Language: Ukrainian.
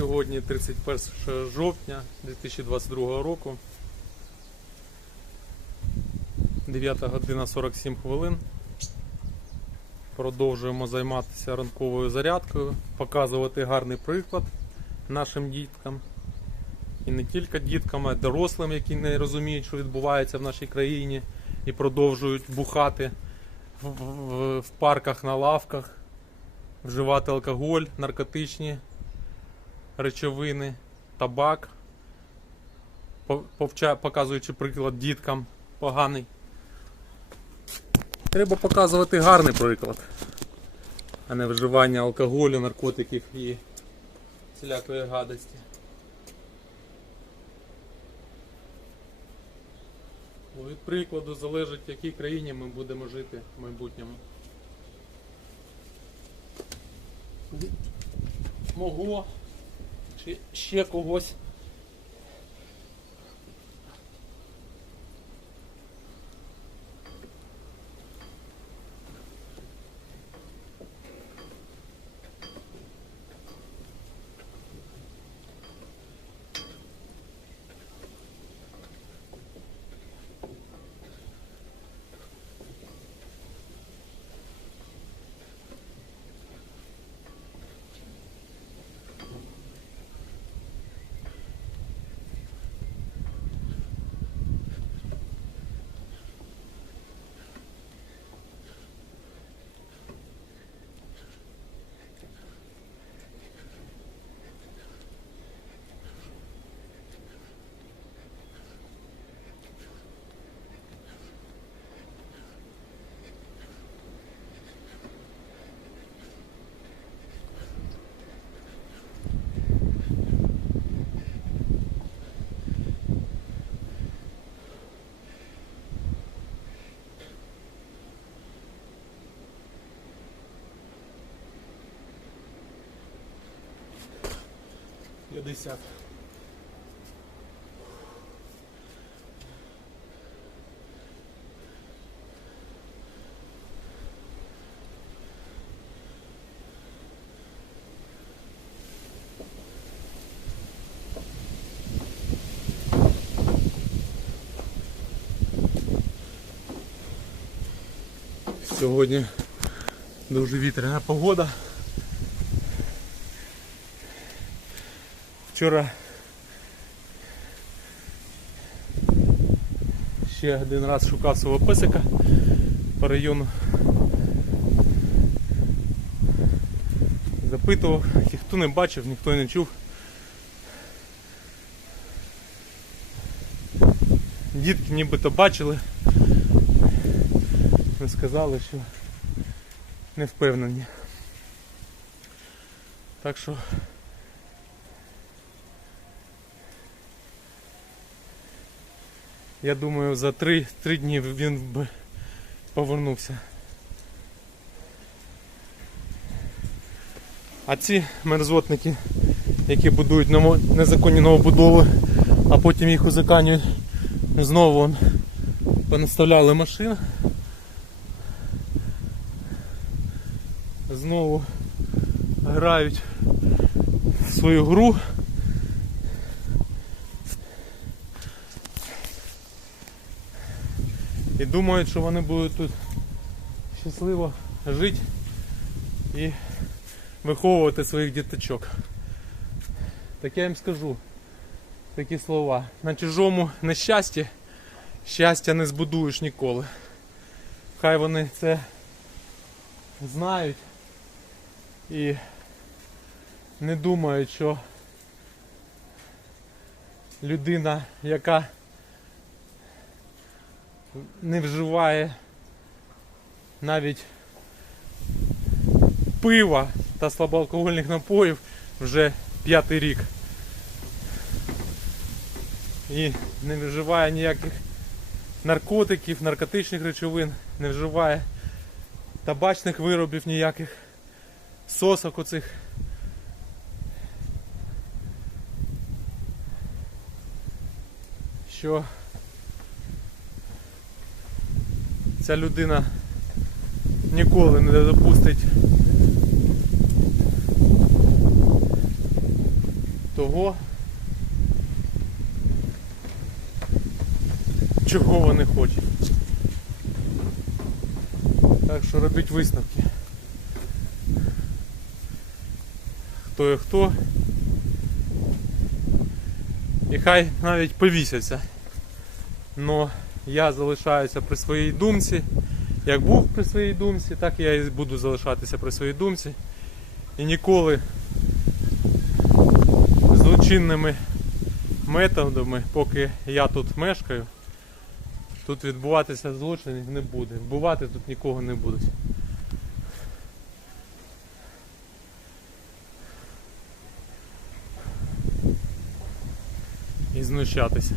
Сьогодні 31 жовтня 2022 року. 9 година 47 хвилин. Продовжуємо займатися ранковою зарядкою, показувати гарний приклад нашим діткам. І не тільки діткам, а й дорослим, які не розуміють, що відбувається в нашій країні, і продовжують бухати в, в, в парках на лавках, вживати алкоголь, наркотичні речовини, табак, показуючи приклад діткам поганий. Треба показувати гарний приклад, а не вживання алкоголю, наркотиків і всілякої гадості. Бо від прикладу залежить, в якій країні ми будемо жити в майбутньому. Мого ще когось. П'ятдесят. Сьогодні дуже вітряна погода. Вчора ще один раз шукав свого песика по району. Запитував, ніхто не бачив, ніхто не чув. Дітки нібито бачили. Не сказали, що не впевнені. Так що Я думаю, за три, три дні він б повернувся. А ці мерзотники, які будують незаконні новобудови, а потім їх узаканюють, знову понаставляли машин. Знову грають в свою гру. І думають, що вони будуть тут щасливо жити і виховувати своїх діточок. Так я їм скажу такі слова. На чужому нещасті щастя не збудуєш ніколи. Хай вони це знають і не думають, що людина, яка не вживає навіть пива та слабоалкогольних напоїв вже п'ятий рік. І не вживає ніяких наркотиків, наркотичних речовин, не вживає табачних виробів ніяких, сосок оцих. Що ця людина ніколи не допустить того, чого вони хочуть. Так що робіть висновки. Хто і хто. І хай навіть повісяться. Но я залишаюся при своїй думці. Як був при своїй думці, так я і буду залишатися при своїй думці. І ніколи злочинними методами, поки я тут мешкаю, тут відбуватися злочинів не буде. Вбивати тут нікого не будуть. І знущатися.